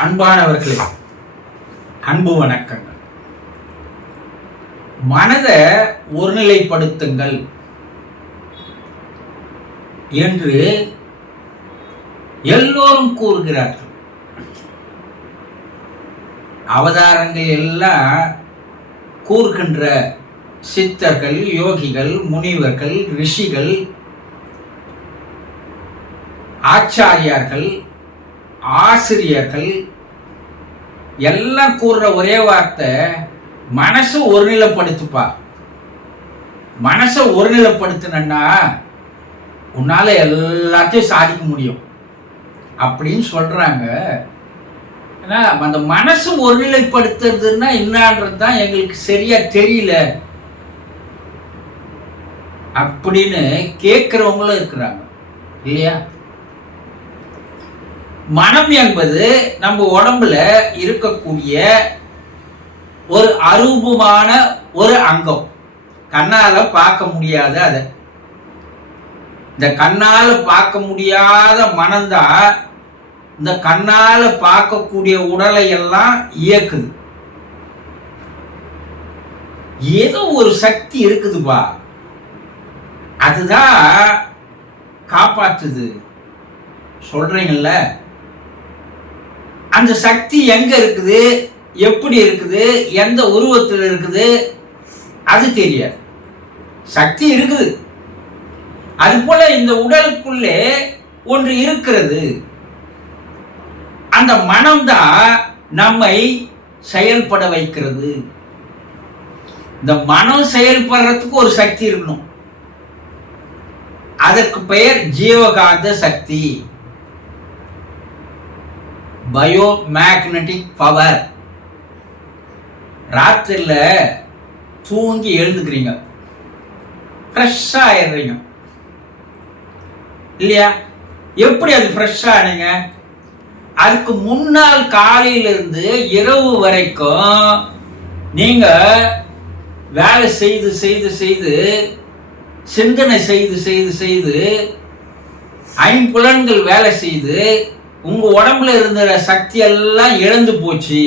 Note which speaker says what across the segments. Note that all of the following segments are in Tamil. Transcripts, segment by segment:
Speaker 1: அன்பானவர்களே அன்பு வணக்கங்கள். மனதை ஒருநிலைப்படுத்துங்கள் என்று எல்லோரும் கூறுகிறார்கள். அவதாரங்கள் எல்லாம் கூறுகின்ற சித்தர்கள் யோகிகள் முனிவர்கள் ரிஷிகள் ஆச்சாரியார்கள் ஆசிரியர்கள் எல்லாம் கூறுற ஒரே வார்த்தை மனசை ஒருநிலைப்படுத்துப்பா மனசை ஒருநிலைப்படுத்தினா உன்னால எல்லாத்தையும் சாதிக்க முடியும். அப்படின்னு சொல்றாங்க. ஏன்னா அந்த மனசு ஒருநிலைப்படுத்துறதுன்னா என்னான்றது தான் எங்களுக்கு சரியாக தெரியல. அப்படின்னு கேட்குறவங்களும் இருக்கிறாங்க. இல்லையா? மனம் என்பது நம்ம உடம்புல இருக்கக்கூடிய ஒரு அரூபமான ஒரு அங்கம். கண்ணால பார்க்க முடியாத அதை. இந்த கண்ணால பார்க்க முடியாத மனம்தான் இந்த கண்ணால பார்க்கக்கூடிய உடலை எல்லாம் இயக்குது. ஏதோ ஒரு சக்தி இருக்குதுப்பா அதுதான் காப்பாற்றுது சொல்றீங்கல்ல? அந்த சக்தி எங்கே இருக்குது? எப்படி இருக்குது? எந்த உருவத்தில் இருக்குது? அது தெரியாது. சக்தி இருக்குது. அது போல இந்த உடலுக்குள்ளே ஒன்று இருக்கிறது. அந்த மனம்தான் நம்மை செயல்பட வைக்கிறது. இந்த மனம் செயல்படுறதுக்கு ஒரு சக்தி இருக்கணும். அதற்கு பெயர் ஜீவகாந்த சக்தி. பயோமேக்னட்டிக் பவர் ராத்திரியில் தூங்கி எழுந்துக்கிறீங்க. ஃப்ரெஷ்ஷாக ஆயிடுறீங்க இல்லையா? எப்படி அது ஃப்ரெஷ்ஷாக ஆனீங்க அதுக்கு முன்னால் காலையிலிருந்து இரவு வரைக்கும் நீங்கள் வேலை செய்து செய்து செய்து சிந்தனை செய்து செய்து செய்து ஐம்புலன்கள் வேலை செய்து உங்கள் உடம்புல இருந்த சக்தி எல்லாம் இழந்து போச்சு.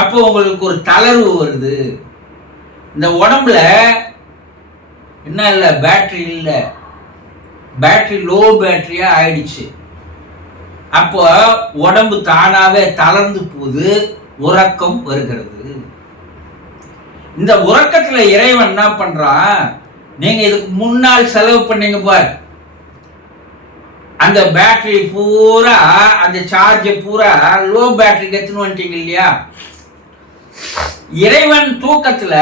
Speaker 1: அப்போ உங்களுக்கு ஒரு தளர்வு வருது. இந்த உடம்புல என்ன இல்லை பேட்டரி இல்லை. பேட்டரி லோ பேட்டரியாக ஆயிடுச்சு. அப்போ உடம்பு தானாகவே தளர்ந்து போது உறக்கம் வருகிறது. இந்த உறக்கத்தில் இறைவன் என்ன பண்ணுறான் நீங்கள் இதுக்கு முன்னால் செலவு பண்ணீங்க பார். அந்த பேட்டரி பூரா அந்த சார்ஜ் பூரா லோ பேட்டரிக்கு எடுத்துன்னு வந்துட்டீங்க இல்லையா? இறைவன் தூக்கத்துல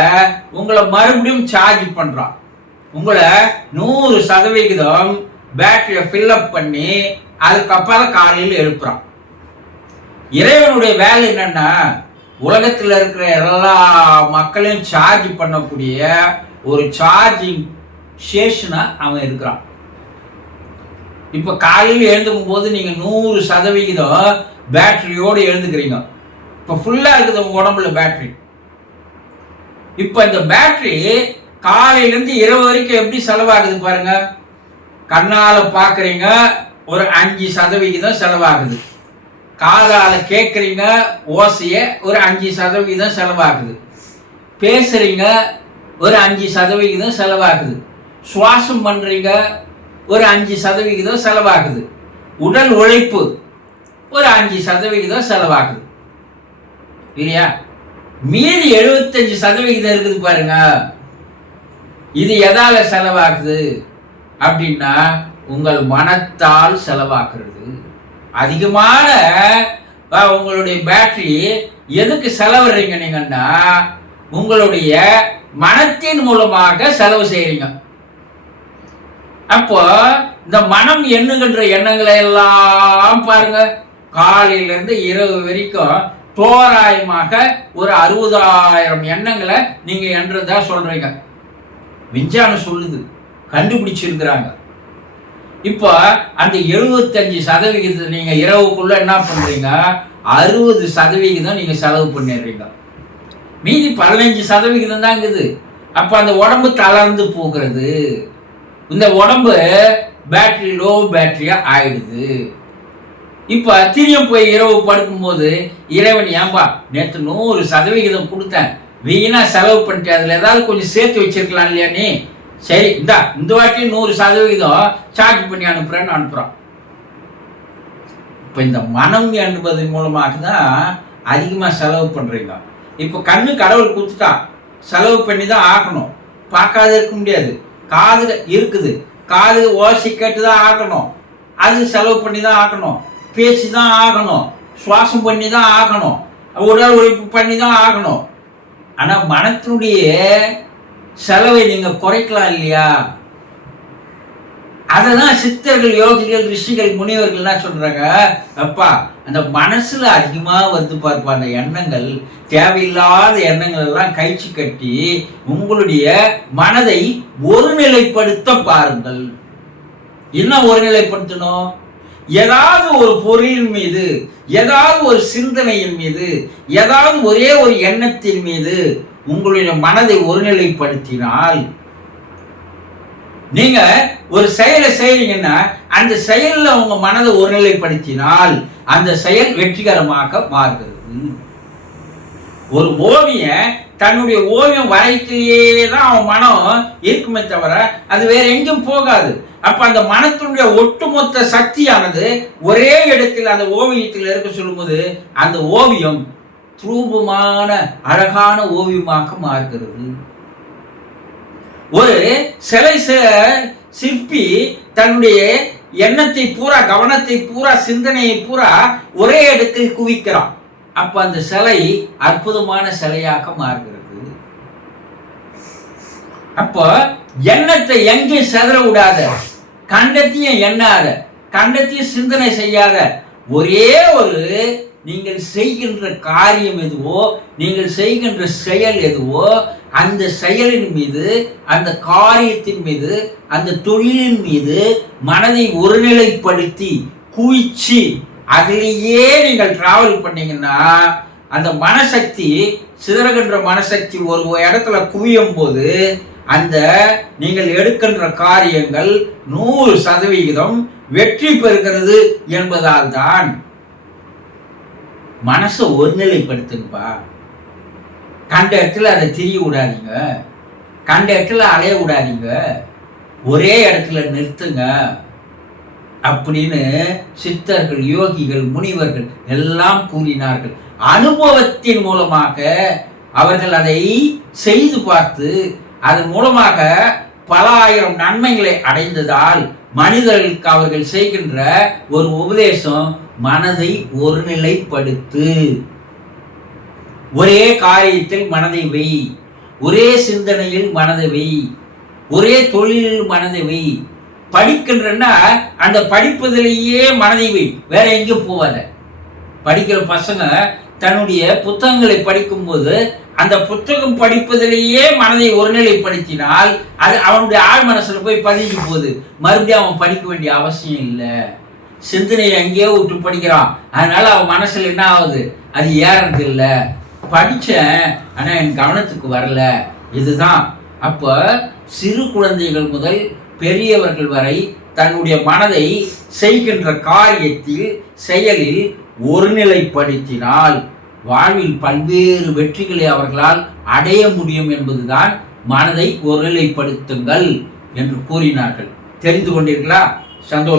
Speaker 1: உங்களை மறுபடியும் சார்ஜ் பண்றான். உங்களை நூறு சதவிகிதம் பேட்டரியை ஃபில்அப் பண்ணி அதுக்கப்புறம் காலையில் எழுப்புறான். இறைவனுடைய வேலை என்னன்னா உலகத்தில் இருக்கிற எல்லா மக்களையும் சார்ஜ் பண்ணக்கூடிய ஒரு சார்ஜிங் ஸ்டேஷனா அவன் இருக்கிறான். இப்போ காலையில் எழுந்துக்கும் போது நீங்கள் நூறு சதவிகிதம் பேட்டரியோடு எழுந்துக்கிறீங்க. இப்போ ஃபுல்லாக இருக்குது உங்கள் உடம்புல பேட்டரி. இப்போ இந்த பேட்டரி காலையிலேருந்து இரவு வரைக்கும் எப்படி செலவாகுது பாருங்க. கண்ணால் பார்க்குறீங்க ஒரு அஞ்சு சதவிகிதம் செலவாகுது. காதால் கேட்குறீங்க ஓசையை ஒரு அஞ்சு சதவிகிதம் செலவாகுது. பேசுகிறீங்க ஒரு அஞ்சு சதவிகிதம் செலவாகுது. சுவாசம் பண்ணுறீங்க ஒரு அஞ்சு சதவிகிதம் செலவாகுது. உடல் உழைப்பு ஒரு அஞ்சு சதவிகிதம் செலவாகுது. இல்லையா? மீதி எழுபத்தஞ்சு சதவிகிதம் இருக்குது பாருங்க. இது எதால செலவாகுது? அப்படின்னா உங்கள் மனத்தால் செலவாக்குறது. அதிகமான உங்களுடைய பேட்டரி எதுக்கு செலவிடுறீங்க நீங்கன்னா உங்களுடைய மனத்தின் மூலமாக செலவு செய்கிறீங்க அப்போ இந்த மனம் எண்ணுகின்ற எண்ணங்களை எல்லாம் பாருங்க. காலையிலேருந்து இரவு வரைக்கும் தோராயமாக ஒரு அறுபதாயிரம் எண்ணங்களை நீங்க என்றதா சொல்றீங்க. விஞ்ஞானம் சொல்லுது கண்டுபிடிச்சிருக்கிறாங்க. இப்போ அந்த எழுபத்தஞ்சு சதவிகிதத்தை நீங்க இரவுக்குள்ள என்ன பண்றீங்க? அறுபது சதவிகிதம் நீங்க செலவு பண்ணிடுறீங்க. மீதி பதினஞ்சு சதவிகிதம் தான் இருக்குது அப்போ அந்த உடம்பு தளர்ந்து போகிறது. இந்த உடம்பு பேட்டரி லோ பேட்டரியா ஆயிடுது. இப்ப திரியம் போய் இரவு படுக்கும்போது இறைவன் ஏன்பா நேற்று நூறு சதவிகிதம் கொடுத்தேன். வீணா செலவு பண்ணிட்டு அதுல ஏதாவது கொஞ்சம் சேர்த்து வச்சிருக்கலாம் இல்லையா நீ? சரி இந்தா இந்த வாட்டி நூறு சதவிகிதம் சார்ஜ் பண்ணி அனுப்புறேன்னு அனுப்புறான். இப்ப இந்த மனம் என்பதன் மூலமாக தான் அதிகமா செலவு பண்றீங்க. இப்ப கண்ணு கடவுள் கொடுத்துட்டா செலவு பண்ணி தான் ஆகணும். பார்க்காத இருக்க முடியாது. காது இருக்குது. காது ஓசி கேட்டு தான் ஆகணும். அது செலவு பண்ணி தான் ஆகணும். பேசி தான் ஆகணும். சுவாசம் பண்ணி தான் ஆகணும். உடல் உழைப்பு பண்ணி தான் ஆகணும். ஆனால் மனத்தினுடைய செலவை நீங்கள் குறைக்கலாம் இல்லையா? அதை தான் சித்தர்கள் யோகிகள் ரிஷிகள் முனிவர்கள் என்ன அப்பா அந்த மனசில் அதிகமாக வந்து பார்ப்பா அந்த எண்ணங்கள். தேவையில்லாத எண்ணங்கள் எல்லாம் கழிச்சு கட்டி உங்களுடைய மனதை ஒருநிலைப்படுத்த பாருங்கள். என்ன ஒருநிலைப்படுத்தணும்? ஏதாவது ஒரு பொருளின் மீது ஏதாவது ஒரு சிந்தனையின் மீது ஏதாவது ஒரே ஒரு எண்ணத்தின் மீது உங்களுடைய மனதை ஒருநிலைப்படுத்தினால் நீங்க ஒரு செயலை செய்றீங்கன்னா அந்த செயலில் உங்க மனதை ஒருநிலைப்படுத்தினால் அந்த செயல் வெற்றிகரமாக மாறுகிறது. ஒரு ஓவிய தன்னுடைய ஓவியம் வரைத்திலேயே தான் அவன் மனம் இருக்குமே தவிர அது வேற எங்கேயும் போகாது. அப்ப அந்த மனத்தினுடைய ஒட்டுமொத்த சக்தியானது ஒரே இடத்தில் அந்த ஓவியத்தில் இருக்க சொல்லும்போது அந்த ஓவியம் ரூபமான அழகான ஓவியமாக மாறுகிறது. ஒரு சிலை சிற்பி தன்னுடைய எண்ணத்தை பூரா கவனத்தை பூரா சிந்தனையை பூரா ஒரே இடத்தில் குவிக்கிறான். அப்ப அந்த சிலை அற்புதமான சிலையாக மாறுகிறது. அப்போ எண்ணத்தை எங்கேயும் செதற விடாத கண்டத்தையும் எண்ணாத கண்டத்தையும் சிந்தனை செய்யாத ஒரே ஒரு நீங்கள் செய்கின்ற காரியம் எதுவோ நீங்கள் செய்கின்ற செயல் எதுவோ அந்த செயலின் மீது அந்த காரியத்தின் மீது அந்த தொழிலின் மீது மனதை ஒருநிலைப்படுத்தி குவிச்சு அதிலேயே நீங்கள் டிராவல் பண்ணீங்கன்னா அந்த மனசக்தி சிதறுகின்ற மனசக்தி ஒரு இடத்துல குவியும் போது அந்த நீங்கள் எடுக்கின்ற காரியங்கள் நூறு சதவிகிதம் வெற்றி பெறுகிறது என்பதால் தான் மனசை ஒருநிலைப்படுத்துங்கப்பா. கண்ட இடத்துல அதை திரிய விடாதீங்க. கண்ட இடத்துல அலைய விடாதீங்க. ஒரே இடத்துல நிறுத்துங்க. அப்படின்னு சித்தர்கள் யோகிகள் முனிவர்கள் எல்லாம் கூறினார்கள். அனுபவத்தின் மூலமாக அவர்கள் அதை செய்து பார்த்து அதன் மூலமாக பல ஆயிரம் நன்மைகளை அடைந்ததால் மனிதர்களுக்கு அவர்கள் செய்கின்ற ஒரு உபதேசம் மனதை ஒருநிலைப்படுத்து. ஒரே காரியத்தில் மனதை வை. ஒரே சிந்தனையில் மனதை வை. ஒரே தொழிலில் மனதை வை. படிக்கின்றன்னா அந்த படிப்பதிலேயே மனதை வை. வேற எங்கேயும் போவாத படிக்கிற பசங்க தன்னுடைய புத்தகங்களை படிக்கும்போது அந்த புத்தகம் படிப்பதிலேயே மனதை ஒருநிலைப்படுத்தினால் அது அவனுடைய ஆழ் மனசுல போய் பதிஞ்சு போகுது மறுபடியும் அவன் படிக்க வேண்டிய அவசியம் இல்லை. சிந்தனையை அங்கேயே விட்டு படிக்கிறான். அதனால அவன் மனசுல என்ன ஆகுது? அது ஏறது இல்லை படிச்சேன் ஆனா என் கவனத்துக்கு வரல. இதுதான். அப்ப சிறு குழந்தைகள் முதல் பெரியவர்கள் வரை தன்னுடைய மனதை செய்கின்ற காரியத்தில் செயலில் ஒருநிலைப்படுத்தினால் வாழ்வில் பல்வேறு வெற்றிகளை அவர்களால் அடைய முடியும் என்பதுதான் மனதை ஒருநிலைப்படுத்துங்கள் என்று கூறினார்கள். தெரிந்து கொண்டீர்களா? சந்தோஷம்.